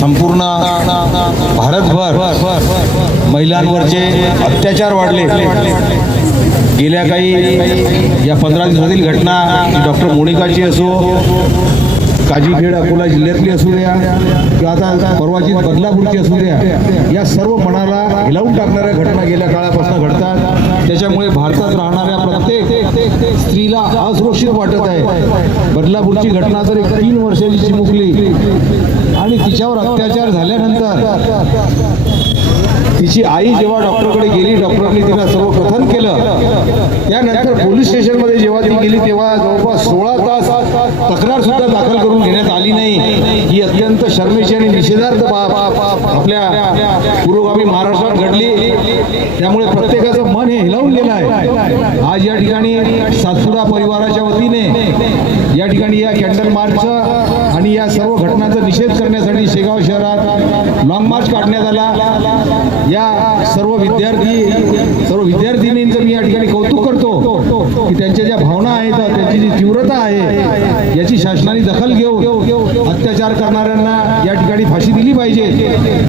संपूर्ण भारतभर महिलांवरचे अत्याचार वाढले. गेल्या काही या पंधरा दिवसातील घटना डॉक्टर मोनिकाची असो काजीखेड अकोला जिल्ह्यातली असू द्या किंवा आता परवाची बदलापूरची असू द्या या सर्व मनाला हिलावून टाकणाऱ्या घटना गेल्या काळापासून घडतात. त्याच्यामुळे भारतात राहणाऱ्या प्रत्येक स्त्रीला असुरक्षित वाटत आहे. बदलापूरची घटना जर एक तीन वर्षाची चिमुकली आणि तिच्यावर अत्याचार झाल्यानंतर तिची आई जेव्हा डॉक्टरकडे गेली डॉक्टरांनी तिला सर्व कथन केलं. त्यानंतर पोलीस स्टेशनमध्ये जेव्हा ती गेली तेव्हा जवळपास सोळा तास तक्रार सुद्धा दाखल करून घेण्यात आली नाही. ही अत्यंत शर्मेची आणि निषेधार्थ आपल्या पुरोगामी महाराष्ट्रात घडली. त्यामुळे प्रत्येकाचं मन हे हिलावून गेलं आहे. आज या ठिकाणी सासुरा परिवाराच्या वतीने या ठिकाणी या कॅन्डल मार्चचा आणि या सर्व घटनांचा निषेध करण्यासाठी शेगाव शहरात लॉंग मार्च काढण्यात आला. या सर्व विद्यार्थी सर्व विद्यार्थिनींचं मी या ठिकाणी कौतुक करतो की त्यांच्या ज्या भावना आहेत त्यांची जी तीव्रता आहे याची शासनाने दखल घेऊ अत्याचार करणाऱ्यांना या ठिकाणी फाशी दिली पाहिजे.